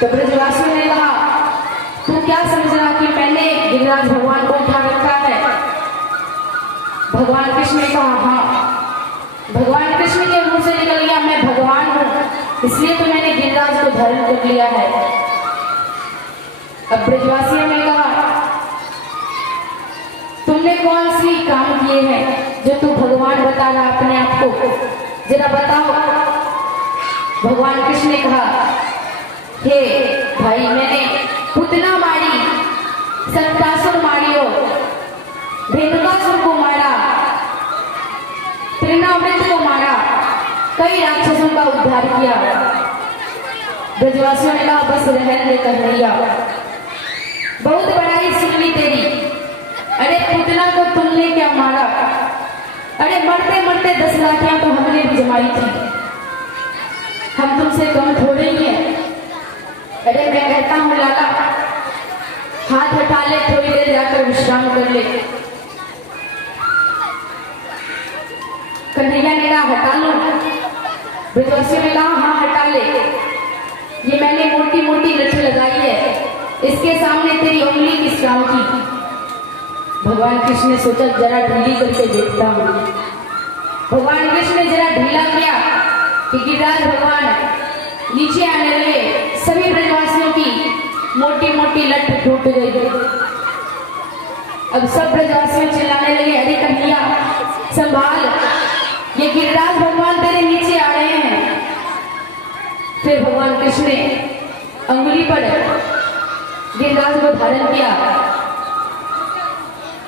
तो ब्रजवासियों ने कहा, तू क्या समझ रहा कि मैंने गिरिराज भगवान को उठा रखा है? भगवान कृष्ण ने कहा, हाँ। भगवान कृष्ण के मुंह से निकल गया, मैं भगवान हूं, इसलिए तो मैंने गिरिराज को धारण कर लिया है। अब ब्रजवासियों ने कहा, तुमने कौन सी काम किए हैं जो तू भगवान बता रहा अपने आप को, जरा बताओ। भगवान कृष्ण ने कहा, हे भाई, मैंने पुतना मारी, सत्तासुर मारियो, धेनुकासुर को मारा, त्रिनावृत को मारा, कई राक्षसों का उद्धार किया। ब्रजवासियों ने कहा, बस रहने दे कन्हैया, बहुत बड़ाई सुन ली तेरी। अरे पुतना को तुमने क्या मारा? अरे मरते मरते 10 लाठियां तो हमने भी जमाई थी, हम तुमसे कम थोड़े ही हैं। अरे मैं कहता हूं लाला, हाथ हटा ले, थोड़ी देर जाकर विश्राम कर ले। कन्हैया ने कहा, हटा लो। ब्रजवासियों ने कहा, हाँ हटा ले, ये मैंने मोटी मोटी लठी लगाई है, इसके सामने तेरी उंगली किस काम की? भगवान कृष्ण ने सोचा, जरा ढीली करके देखता हूं। भगवान कृष्ण ने जरा ढीला किया कि गिरिराज भगवान नीचे आने लगे। सभी ब्रजवासियों की मोटी मोटी लठ टूट गई। अब सब ब्रजवासियों चिल्लाने लगे, अरे कन्हैया संभाल, ये गिरिराज भगवान तेरे नीचे आ रहे हैं। फिर भगवान कृष्ण ने अंगुली पर गिरिराज को धारण किया।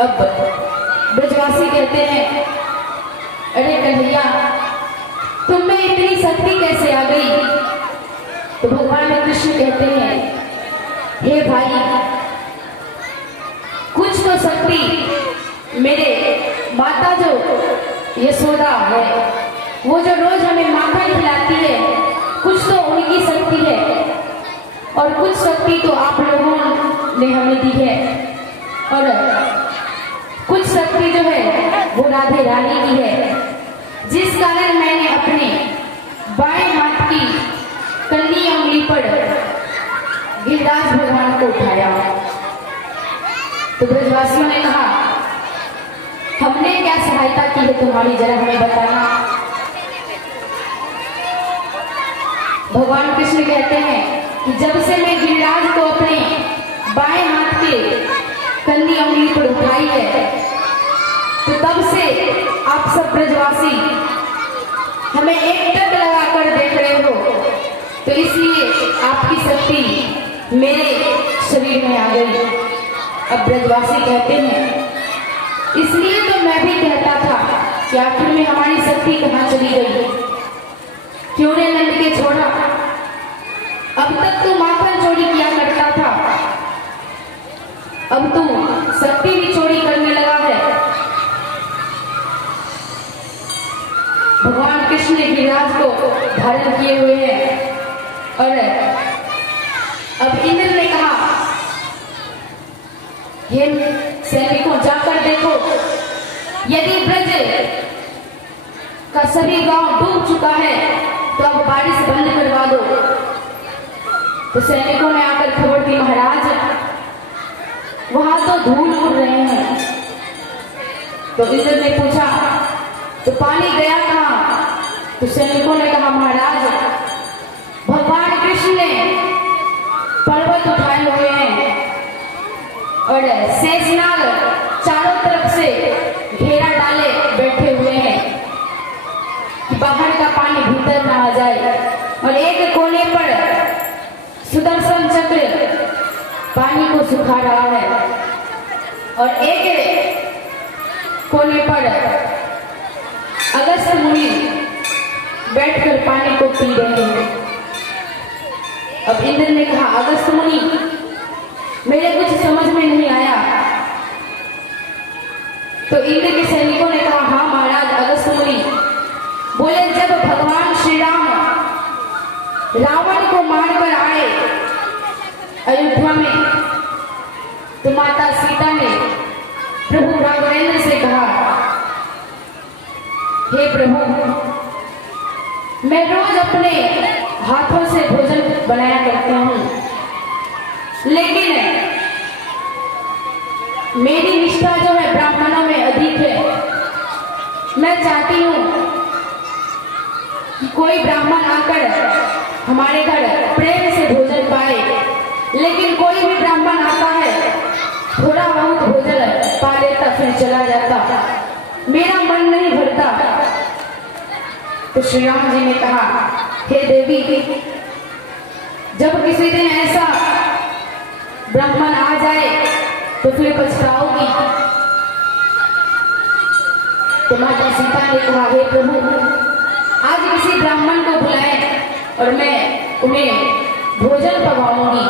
अब ब्रजवासी कहते हैं, अरे कन्हैया तुम में इतनी शक्ति कैसे आ गई? तो भगवान कृष्ण कहते हैं, हे भाई, कुछ तो शक्ति मेरे माता जो यशोदा है, वो जो रोज हमें माखन खिलाती है, कुछ तो उनकी शक्ति है, और कुछ शक्ति तो आप लोगों ने हमें दी है, और कुछ शक्ति जो है वो राधे रानी की है, जिस कारण मैंने अपने बाएं हाथ की कन्नी उंगली पर गिरिराज भगवान को उठाया। तो ब्रजवासियों ने कहा, हमने क्या सहायता की है तुम्हारी, जरा हमें बताना। भगवान कृष्ण कहते हैं कि जब से मैं गिरिराज को अपने बाएं हाथ के कन्नी उंगली पर उठाई है, तो तब से आप सब ब्रजवासी हमें एक टक लगाकर देख रहे हो, तो इसलिए आपकी शक्ति मेरे शरीर में आ गई। अब ब्रजवासी कहते हैं, इसलिए तो मैं भी कहता था कि आखिर में हमारी शक्ति कहाँ चली गई, क्यों ने नंद के छोड़ा? अब तक तू माखन चोरी किया करता था, अब तू शक्ति भी चोरी करने लगा है। भगवान कृष्ण ने गिरिराज को धारण किए हुए हैं, और अब इंद्र ने कहा, हे सैनिकों, जाकर देखो, यदि ब्रज का सभी गांव डूब चुका है तो अब बारिश बंद करवा दो। तो सैनिकों ने आकर खबर दी, महाराज वहां तो धूल उड़ रहे हैं। तो इंद्र ने पूछा, तो पानी गया कहां? तो सैनिकों ने कहा, महाराज भगवान कृष्ण ने पर्वत उठाए हुए हैं, और शेषनाग चारों तरफ से घेरा डाले बैठे हुए हैं कि बाहर का पानी भीतर ना आ जाए, और एक कोने पर सुदर्शन चक्र पानी को सुखा रहा है, और एक कोने पर अगस्त्य मुनि बैठकर पानी को पी रहे हैं। अब इंद्र ने कहा, अगस्त्य मुनि, मेरे कुछ समझ में नहीं आया। तो इंद्र के सैनिकों ने कहा, हाँ महाराज अगस्त्य मुनि। बोले, जब भगवान श्री राम रावण को मारकर आए अयोध्या में, तो माता सीता ने प्रभु राघवेंद्र से कहा, हे प्रभु, मैं रोज अपने हाथों से भोजन बनाया करती हूँ, लेकिन मेरी निष्ठा जो है ब्राह्मणों में अधिक है। मैं चाहती हूँ कि कोई ब्राह्मण आकर हमारे घर प्रेम से भोजन पाए, लेकिन कोई भी ब्राह्मण आता है थोड़ा बहुत भोजन पा लेता फिर चला जाता, मेरा मन नहीं भरता। तो श्री राम जी ने कहा, हे देवी, जब किसी दिन ऐसा ब्राह्मण आ जाए तो फिर पछताओगी। तो माता सीता ने कहा, हे प्रभु, आज किसी ब्राह्मण को बुलाएं और मैं उन्हें भोजन पकाऊंगी।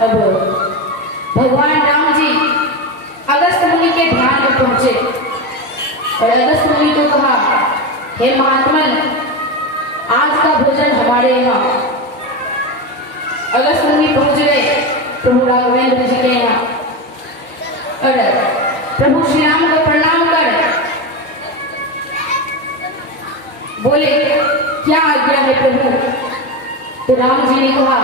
अब भगवान राम जी अगस्त मुनि के ध्यान में पहुंचे और अगस्त मुनि को कहा, हे महात्मन, आज का भोजन हमारे यहाँ। अगस्त मुनि पहुंच गए प्रभु राघवेंद्र जी के यहाँ और प्रभु श्री राम को प्रणाम कर बोले, क्या आज्ञा है प्रभु? तो राम जी ने कहा,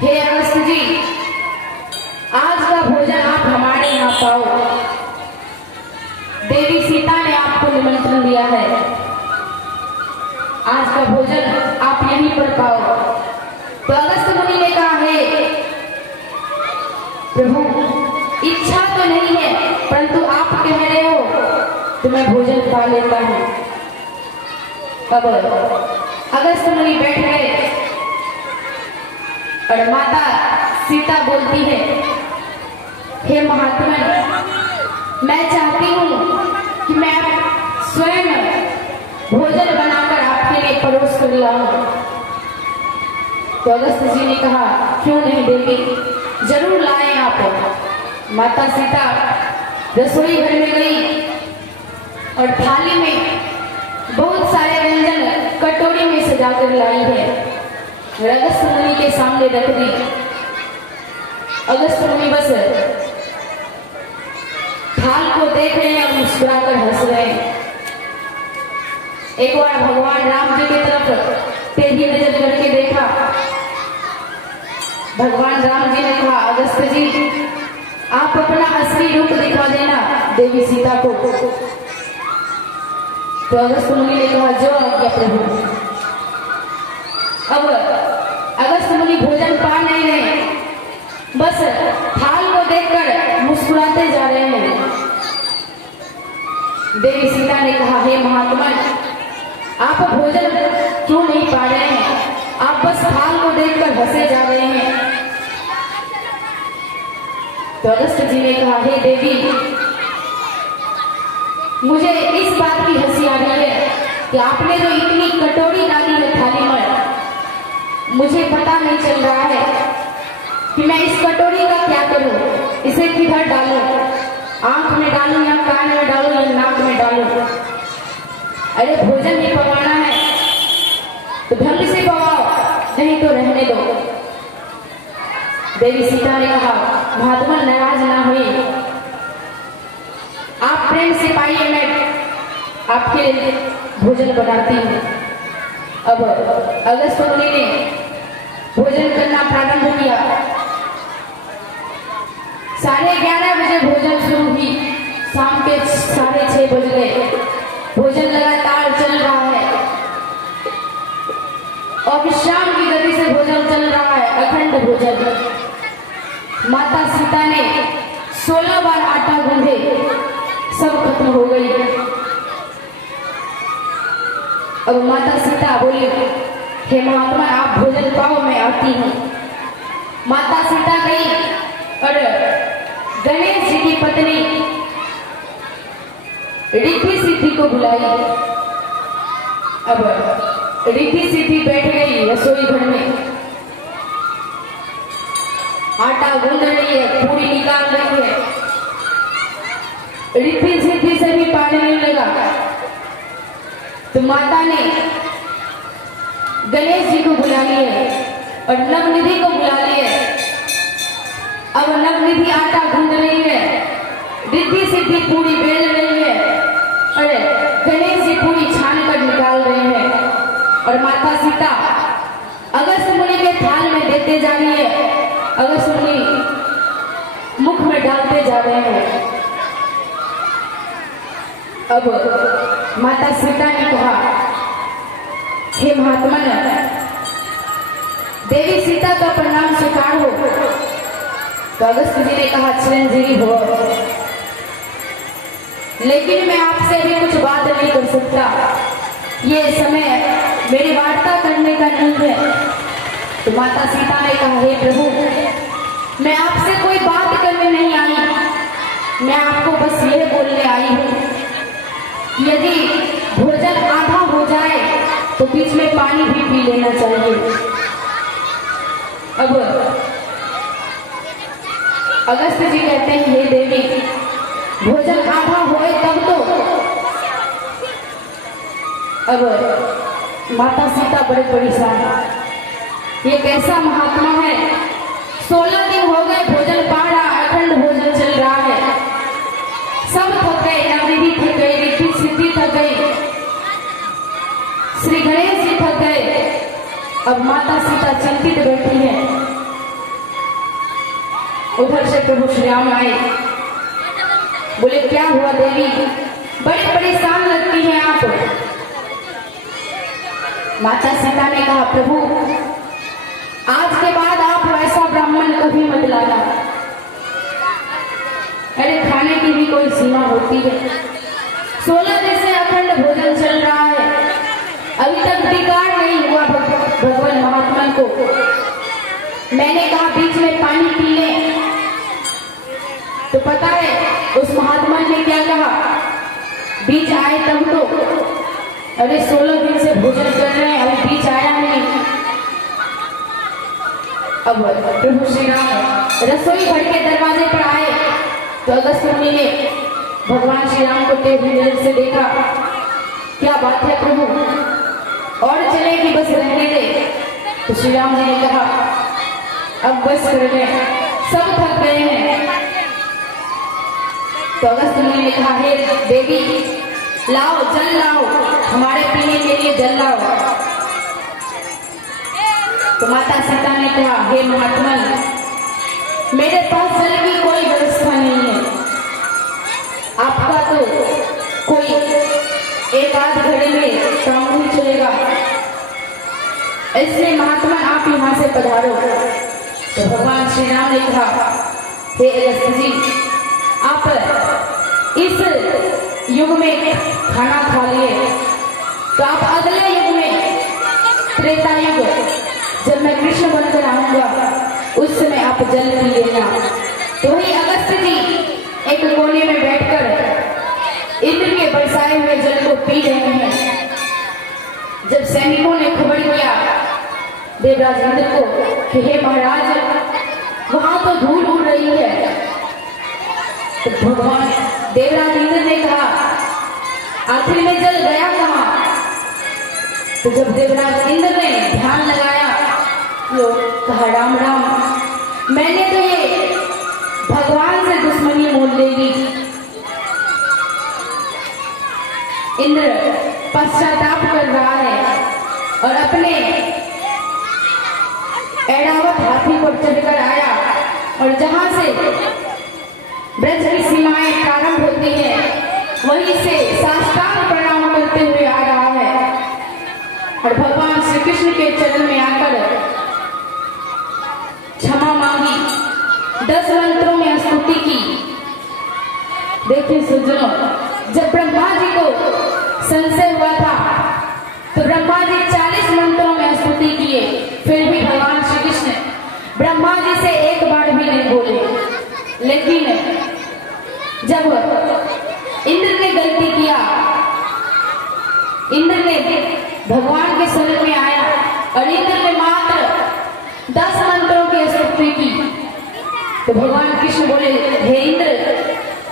हे अगस्त जी, आज का भोजन आप हमारे यहाँ पाओ। देवी सीता ने आपको निमंत्रण दिया है, आज का भोजन आप यहीं पर पाओ। तो अगस्त मुनि ने कहा, हे प्रभु, इच्छा तो नहीं है, परंतु आप कह रहे हो तो मैं भोजन पा लेता हूं। अब अगस्त मुनि बैठ गए और माता सीता बोलती है, हे महात्मन, मैं चाहती हूं कि मैं स्वयं भोजन बनाकर आपके लिए परोस कर लाऊं। तो अगस्त जी ने कहा, क्यों नहीं देवी, जरूर लाएं आप। माता सीता रसोई घर में गई और थाली में बहुत सारे व्यंजन कटोरी में सजाकर लाई है और अगस्त मुनि के सामने रख दी। अगस्त मुनि बस थाल को देख रहे हैं और मुस्कुराकर हंस रहे हैं। एक बार भगवान राम जी की तरफ तेजी नजर करके देखा। भगवान राम जी ने कहा, अगस्त जी, आप अपना असली रूप दिखा देना देवी सीता को। तो अगस्त मुनि ने कहा, जो आज्ञा प्रभु। अब अगस्त मुनि भोजन पा नहीं रहे, बस थाल को देखकर मुस्कुराते जा रहे हैं। देवी सीता ने कहा, हे महात्मन, आप भोजन क्यों नहीं पा रहे हैं? आप बस थाल को देखकर हंसे जा रहे हैं। तो अगस्त जी ने कहा, हे देवी, मुझे इस बात की हंसी आ रही है कि आपने जो इतनी कटोरी डाली है थाली में, मुझे पता नहीं चल रहा है कि मैं इस कटोरी का क्या करूं, इसे किधर डालूं, आंख में डालूं या कान में डालूं या नाक में डालूं। अरे भोजन ही पकाना है तो ढंग से पकाओ, नहीं तो रहने दो। देवी सीता ने कहा, महात्मा नाराज ना हुई, आप प्रेम से पाइए, मैं आपके लिए भोजन बनाती हूँ। अब अगस्त मुनि ने भोजन करना प्रारंभ किया। 11:30 बजे भोजन शुरू हुई, शाम के 6:30 बज गए। भोजन लगातार चल रहा है और विश्राम की गति से भोजन चल रहा है, अखंड भोजन। माता सीता ने 16 बार आटा गूंथे, सब खत्म हो गई। अब माता सीता बोली, हे महात्मा, आप भोजन पाओ, मैं आती हूँ। माता सीता गई और गणेश जी की पत्नी रिद्धि सिद्धि को बुलाई। अब रिद्धि सिद्धि बैठ गई रसोई घर में, आटा गूंद रही है, पूरी निकाल रही है। रिद्धि सिद्धि से भी पानी नहीं लगा तो माता ने गणेश जी को बुला लिया और नवनिधि को बुला लिया। अब नवनिधि आटा गूंद रही है, रिद्धि सिद्धि पूरी बेल रही है और गणेश जी पूरी छान कर निकाल रहे हैं और माता सीता अगस्त्य मुनि के थाल में देते जा रही है, अगस्त्य मुनि मुख में डालते जा रहे हैं। अब माता सीता ने कहा, हे महात्मा, देवी सीता का प्रणाम स्वीकार हो। तो अगस्त्य जी ने कहा, चिरंजीवी हो, लेकिन मैं आपसे भी कुछ बात नहीं कर सकता, ये समय मेरी वार्ता करने का नहीं है। तो माता सीता ने कहा, हे प्रभु, मैं आपसे कोई बात करने नहीं आई, मैं आपको बस यह बोलने आई हूँ, यदि भोजन आधा हो जाए तो बीच में पानी भी पी लेना चाहिए। अब अगस्त्य जी कहते हैं, हे देवी, भोजन आधा होए तब तो। अब माता सीता बड़े परेशान, ये कैसा महात्मा है, 16 दिन हो गए भोजन पा रहा, अखंड भोजन चल रहा है, सब थक गए, नवनिधि थक गई, रिद्धि सिद्धि थक गई, श्री गणेश जी थक गए। अब माता सीता चिंतित बैठी हैं। उधर से प्रभु श्री राम आए, बोले, क्या हुआ देवी, बड़ी परेशान लगती हैं आप। माता सीता ने कहा, प्रभु, आज के बाद आप वैसा ब्राह्मण कभी मत लाना। अरे खाने की भी कोई सीमा होती है, 16 दिन से अखंड भोजन चल रहा है, अभी तक विकार नहीं हुआ भगवान महात्मा को। मैंने कहा बीच में पानी पी ले, तो पता है उस महात्मा ने क्या कहा, बीच आए तब तो। अरे 16 दिन से भोजन कर रहे हैं, अभी बीच आया नहीं। अब प्रभु श्री राम रसोई घर के दरवाजे पर आए तो अगस्त्य मुनि ने भगवान श्री राम को तेजी नजर से देखा, क्या बात है प्रभु, और चले कि बस रहने दे। तो श्री राम जी ने कहा, अब बस कर ले, सब थक गए हैं। तो अगस्त्य मुनि ने कहा, हे देवी, लाओ जल लाओ, हमारे पीने के लिए जल लाओ। तो माता सीता ने कहा, हे महात्मा, मेरे पास जल की कोई व्यवस्था नहीं है, आपका तो कोई एक आध घड़ी में काम नहीं चलेगा, इसलिए महात्मा आप यहाँ से पधारो। तो भगवान श्री राम ने कहा, हे अगस्त्य जी, आप इस युग में खाना खा लिए, तो आप अगले युग में, त्रेता युग, जब मैं कृष्ण बनकर आऊंगा, उस समय आप जल पी लेना। तो वही अगस्त्य जी एक कोने में बैठकर इंद्र के बरसाए हुए जल को पी रहे हैं। जब सैनिकों ने खबर किया देवराज इंद्र को कि हे महाराज, वहां तो धूल उड़ रही है, तो भगवान देवराज इंद्र ने कहा, आखिर में जल गया कहां। तो जब देवराज इंद्र ने ध्यान लगाया तो कहा, राम राम, मैंने तो ये भगवान से दुश्मनी मोल लेगी। इंद्र पश्चाताप कर रहा है और अपने ऐरावत हाथी पर चढ़कर आया और जहां से ब्रज की सीमाएं प्रारंभ होती है, वहीं से साष्टांग प्रणाम करते हुए आ रहा है और भगवान श्री कृष्ण के चरण में आकर क्षमा मांगी, 10 मंत्रों में स्तुति की। देखिए सज्जनों, जब ब्रह्मा जी को संशय हुआ था तो ब्रह्मा जी 40 मंत्रों में स्तुति किए, फिर भी भगवान श्री कृष्ण ब्रह्मा जी से एक बार भी नहीं बोले। लेकिन जब इंद्र ने गलती किया, इंद्र ने भगवान के शरण में आया और इंद्र ने मात्र 10 मंत्रों की स्तुति की, तो भगवान कृष्ण बोले, हे इंद्र,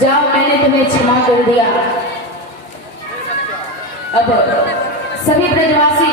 जाओ, मैंने तुम्हें क्षमा कर दिया। अब सभी ब्रजवासी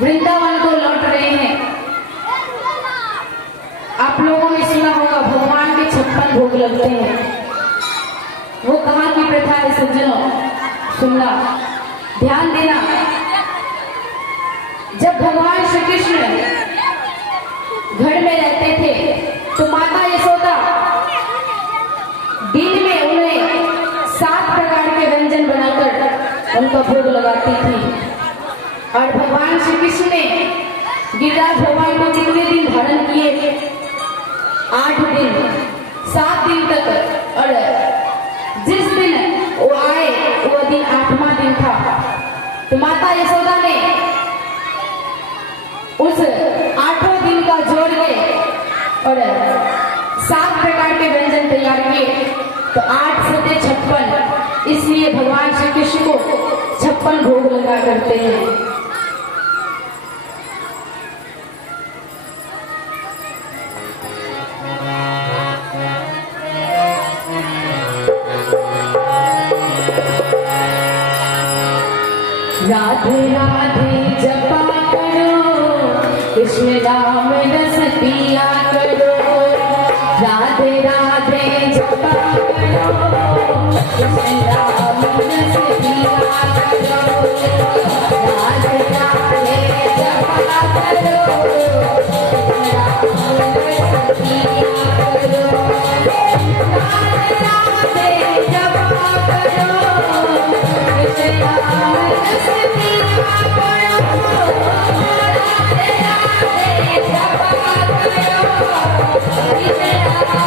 वृंदावन को लौट रहे हैं। आप लोगों ने सुना होगा भगवान के 56 भोग लगते हैं। वो कहाँ की प्रथा है सज्जनों, सुनना, ध्यान देना। का भोग लगाती थी। और भगवान श्री कृष्ण ने गिरिराज भगवान को कितने दिन धारण किए? 8 दिन, 7 दिन तक। और जिस दिन वो आए वो दिन 8वां दिन था। तो माता यशोदा ने उस 8वें दिन का जोड़ के और 7 प्रकार के व्यंजन तैयार किए। तो 8 सते 56, इसलिए भगवान श्री कृष्ण को 56 भोग लगा करते हैं। राधे राधे जपा करो, कृष्ण राम रस पिया करो। राधे राधे जपा करो, कृष्ण राम रस पिया करो। राधे राधे जपा करो, कृष्ण राम रस पिया करो। राधे राधे जपा करो, कृष्ण राम रस पिया करो। राधे राधे जपा करो, कृष्ण राम रस पिया करो।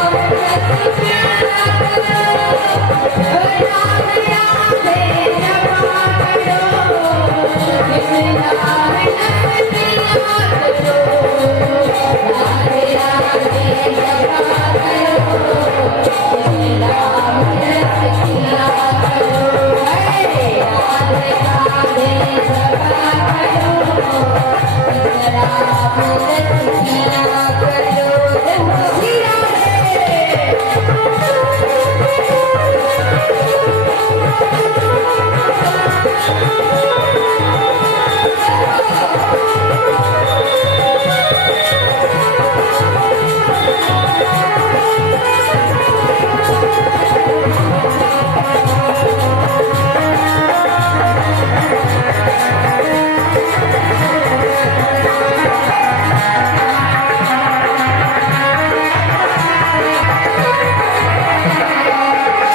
राधे राधे जपा करो, कृष्ण राम रस पिया करो। राधे राधे जपा करो, कृष्ण राम रस पिया करो।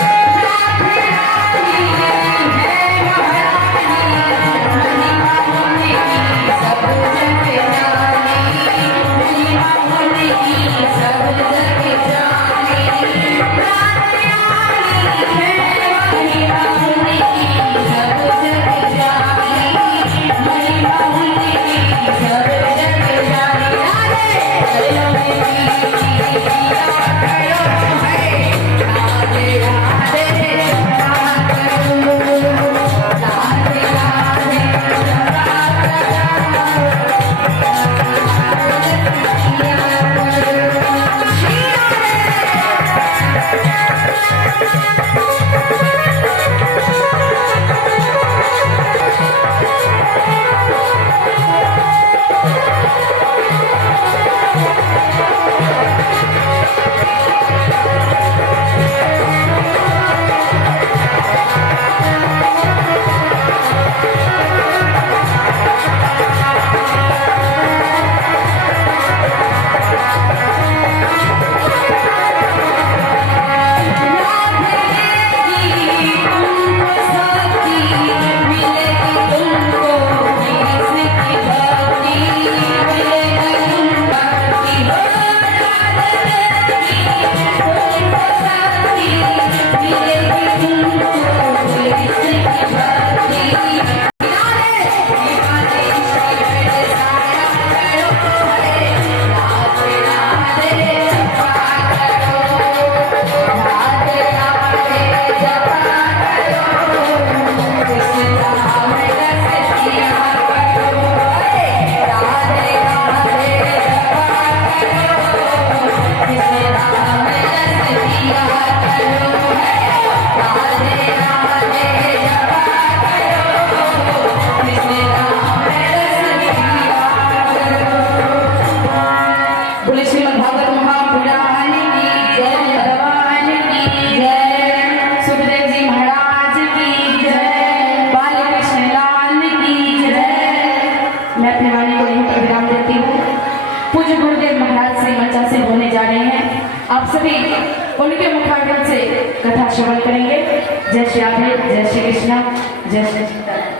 राधे राधे जपा करो, कृष्ण राम रस पिया करो। आप सभी उनके मुखारबिंद से कथा श्रवण करेंगे। जय श्री राधे, जय श्री कृष्ण। शुभेच्छा. जय श्री सीताराम.